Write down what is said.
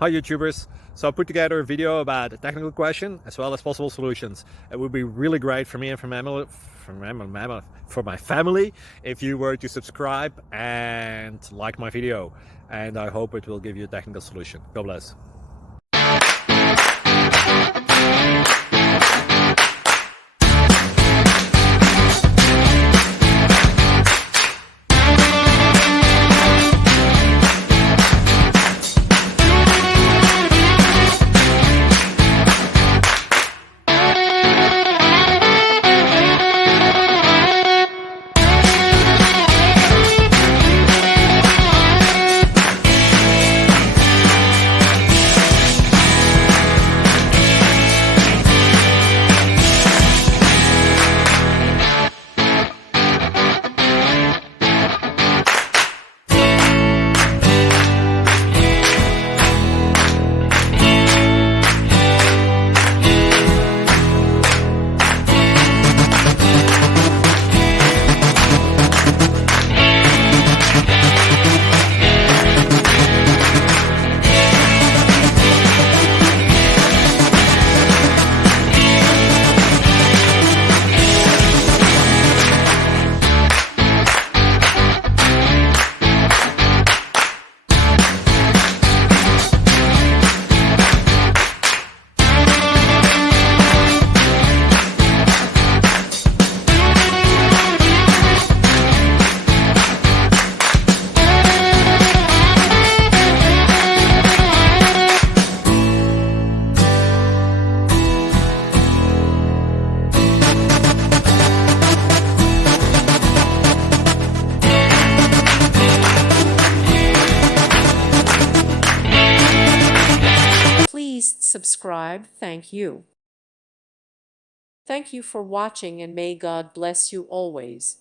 Hi YouTubers! So I put together a video about a technical question as well as possible solutions. It would be really great for me and for my family if you were to subscribe and like my video. And I hope it will give you a technical solution. God bless. Please subscribe. Thank you. Thank you for watching, and may God bless you always.